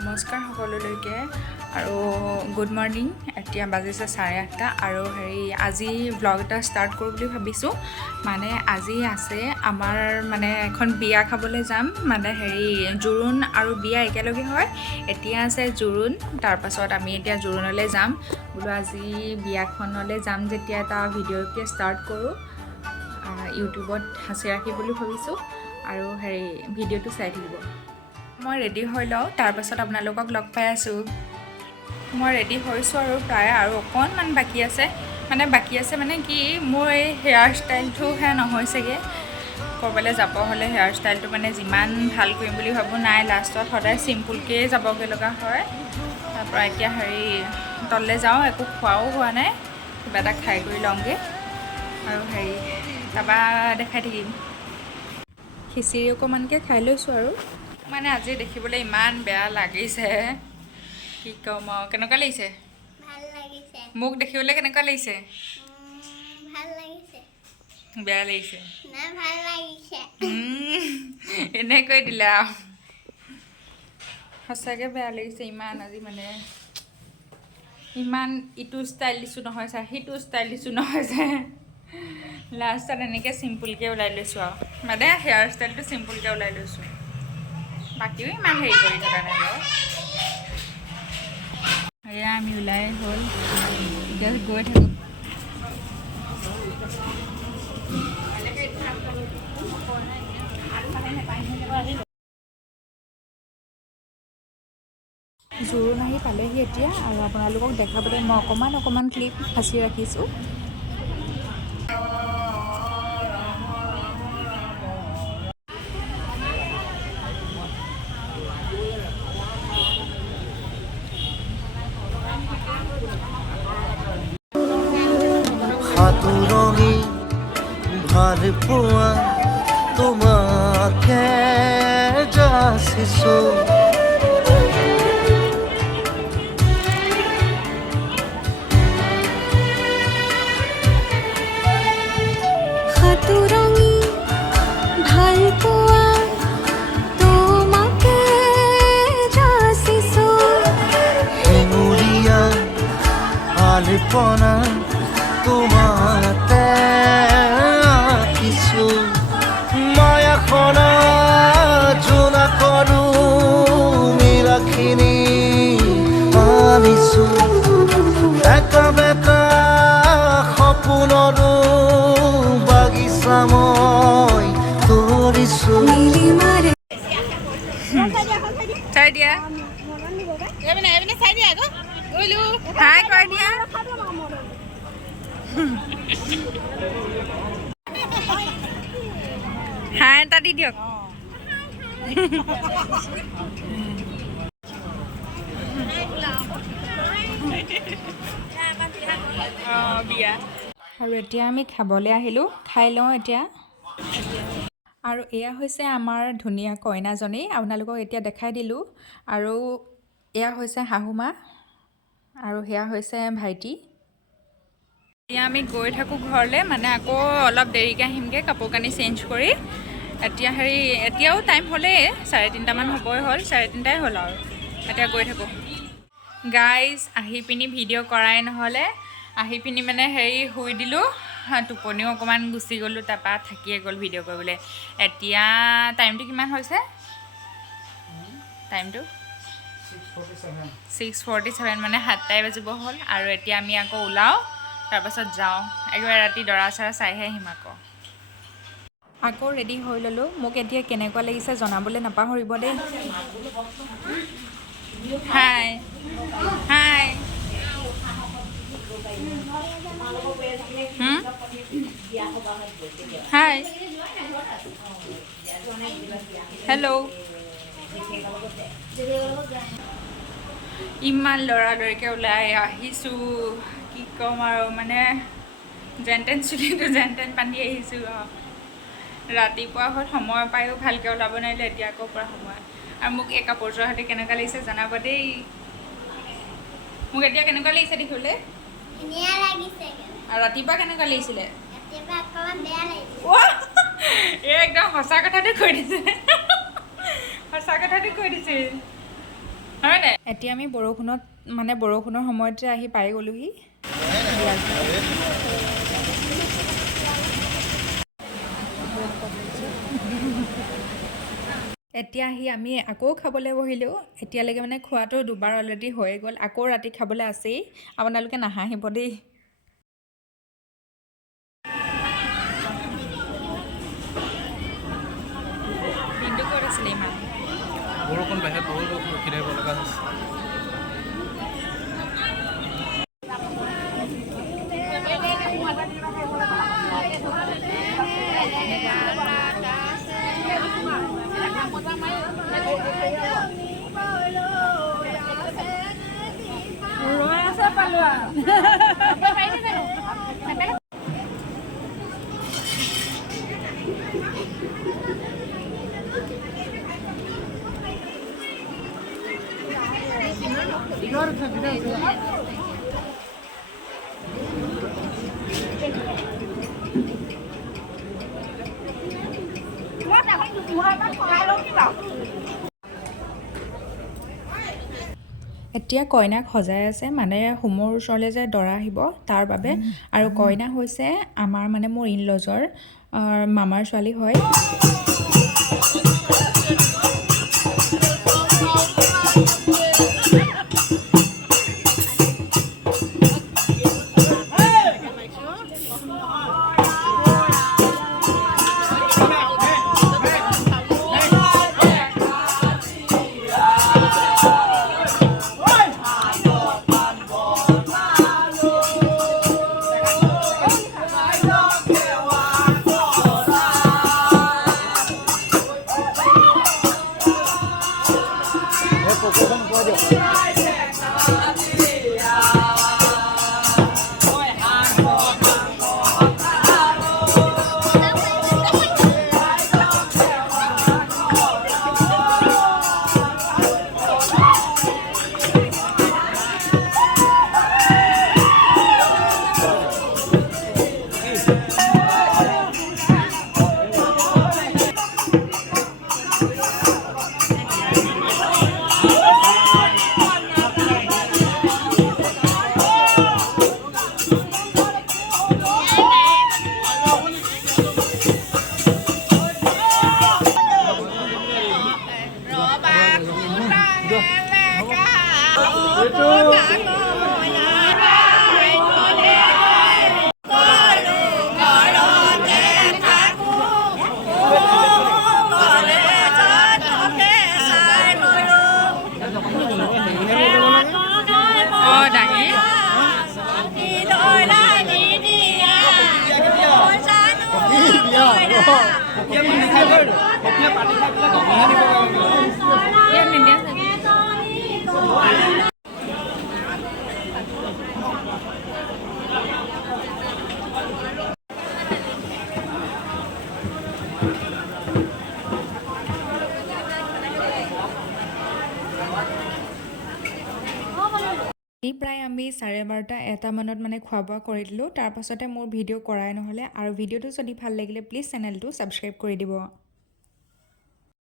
নমস্কাৰ সকলোলৈকে আৰু গুড মৰ্নিং। এতিয়া বাজিছে 8:30 আৰু আজি ব্লগ এটা ষ্টাৰ্ট কৰোঁ বুলি ভাবিছোঁ। মানে আজি আছে আমাৰ এখন বিয়া খাবলৈ যাম। জোৰোণ আৰু বিয়া একেলগে হয়। এতিয়া আছে জোৰোণ, তাৰপাছত আমি এতিয়া জোৰোণলৈ যাম বোলো। আজি বিয়াখনলৈ যাম যেতিয়া এটা ভিডিঅ'কে ষ্টাৰ্ট কৰোঁ, ইউটিউবত সাঁচি ৰাখি বুলি ভাবিছোঁ। আৰু ভিডিঅ'টো চাই থাকিব। মই ৰেডি হৈ লওঁ, তাৰপাছত আপোনালোকক লগ পাই আছোঁ। মই ৰেডি হৈছোঁ আৰু প্ৰায় আৰু অকণমান বাকী আছে মানে কি, মোৰ এই হেয়াৰ ষ্টাইলটোহে নহৈছেগৈ। ক'ৰবালৈ যাব হ'লে হেয়াৰ ষ্টাইলটো যিমান ভাল কৰিম বুলি ভাবোঁ, নাই লাষ্টত সদায় চিম্পুলকৈয়ে যাবগৈ লগা হয়। তাৰপৰা এতিয়া তললৈ যাওঁ, একো খোৱাও হোৱা নাই, কিবা এটা খাই কৰি লওঁগৈ আৰু তাৰপৰা দেখাই থাকিম। খিচিৰি অকণমানকৈ খাই লৈছোঁ আৰু আজি দেখিবলৈ ইমান বেয়া লাগিছে, কি ক'ম আৰু। কেনেকুৱা লাগিছে? ভাল লাগিছে। মোক দেখিবলৈ কেনেকুৱা লাগিছে? ভাল লাগিছে। বেয়া লাগিছে না, ভাল লাগিছে। এনেই কৈ দিলে আৰু। সঁচাকৈ বেয়া লাগিছে ইমান। আজি ইমান ইটো ষ্টাইল দিছোঁ নহয় ছাৰ, সিটো ষ্টাইল দিছোঁ নহয় ছাৰ। লাষ্টত এনেকৈ চিম্পুলকৈ ওলাই লৈছোঁ আৰু হেয়াৰ ষ্টাইলটো চিম্পুলকৈ ওলাই লৈছোঁ। বাকীও ইমান কৰি থকা নাই বাৰু। এয়া আমি ওলাই হ'ল, এতিয়া গৈ থাকোঁ। জোৰোণ আহি পালেহি এতিয়া, আৰু আপোনালোকক দেখাবলৈ মই অকণমান ক্লিপ সাঁচি ৰাখিছোঁ। হাতুৰঙি ভাল পোৱা তোমাকে যাচিছো, হাতুৰঙি ভাল পোৱা তোমাকে যাচিছো, হেঙুলীয়া আলপনা তোমাতে আঁকিছো, মায়াখনা জোনা কৰো মিৰাখিনি আনিছো, একা বেকা সপোনৰো বাগিচা মই কৰিছো। চাই দিয়া, হাই কৈ দিয়া। হাই এটা দি দিয়ক। বিয়া আৰু এতিয়া আমি খাবলৈ আহিলোঁ, খাই লওঁ এতিয়া। আৰু এয়া হৈছে আমাৰ ধুনীয়া কইনাজনী, আপোনালোকক এতিয়া দেখাই দিলোঁ। আৰু এয়া হৈছে শাহুমা, আৰু সেয়া হৈছে ভাইটি। এতিয়া আমি গৈ থাকোঁ ঘৰলৈ, আকৌ অলপ দেৰিকৈ আহিমগৈ কাপোৰ কানি চেঞ্জ কৰি। এতিয়া এতিয়াও টাইম হ'লেই, 3:30মান হ'বই হ'ল, 3:30 হ'ল আৰু। এতিয়া গৈ থাকোঁ। গাইজ আহি পিনি ভিডিঅ' কৰাই নহ'লে, আহি পিনি শুই দিলোঁ, টোপনিও অকণমান গুচি গ'লোঁ, তাৰপৰা থাকিয়ে গ'ল ভিডিঅ' কৰিবলৈ। এতিয়া টাইমটো কিমান হৈছে? টাইমটো 6:47, 7টাই বাজিব হ'ল। আৰু এতিয়া আমি আকৌ ওলাওঁ, তাৰপাছত যাওঁ, একেবাৰে ৰাতি দৰা চৰা চাইহে আহিম। আকৌ ৰেডি হৈ ল'লোঁ। মোক এতিয়া কেনেকুৱা লাগিছে জনাবলৈ নাপাহৰিব দেই। হাই হাই, হাই, হেল্ল'। ইমান লৰালৰিকৈ ওলাই আহিছোঁ, কি ক'ম আৰু। যেন তেন চুলিটো যেন তেন বান্ধি আহিছোঁ। ৰাতিপুৱা হ'ল, সময় পায়ো ভালকৈ ওলাব নোৱাৰিলোঁ, এতিয়া আকৌ পৰা সময়। আৰু মোক এই কাপোৰযোৰৰ সৈতে কেনেকুৱা লাগিছে জনাব দেই। মোক এতিয়া কেনেকুৱা লাগিছে দেখিবলৈ? আৰু ৰাতিপুৱা কেনেকুৱা লাগিছিলে? এই একদম সঁচা কথাটো কৈ দিছে, সঁচা কথাটো কৈ দিছে। এতিয়া আমি বৰষুণৰ সময়তে আহি পাই গ'লোহি। এতিয়া আহি আমি আকৌ খাবলৈ বহিলোঁ। এতিয়ালৈকে মানে খোৱাটো দুবাৰ অলৰেডি হৈয়ে গ'ল, আকৌ ৰাতি খাবলৈ আছেই। আপোনালোকে নাহাঁহিব দেই। দিনটো ক'ত আছিলে ইমান? বৰষুণ বাহিৰত বহুত বৰষুণ ৰখি থাকিব লগা হৈছে। এতিয়া কইনাক সজাই আছে, মানে হোমৰ ওচৰলৈ যে দৰা আহিব তাৰ বাবে। আৰু কইনা হৈছে আমাৰ মানে মোৰ ইনলজৰ মামাৰ ছোৱালী হয়। প্ৰায় আমি 12:30-1 মানত মানে খোৱা বোৱা কৰি দিলোঁ। তাৰপাছতে মোৰ ভিডিঅ' কৰাই নহ'লে। আৰু ভিডিঅ'টো যদি ভাল লাগিলে প্লিজ চেনেলটো ছাবস্ক্ৰাইব কৰি দিব।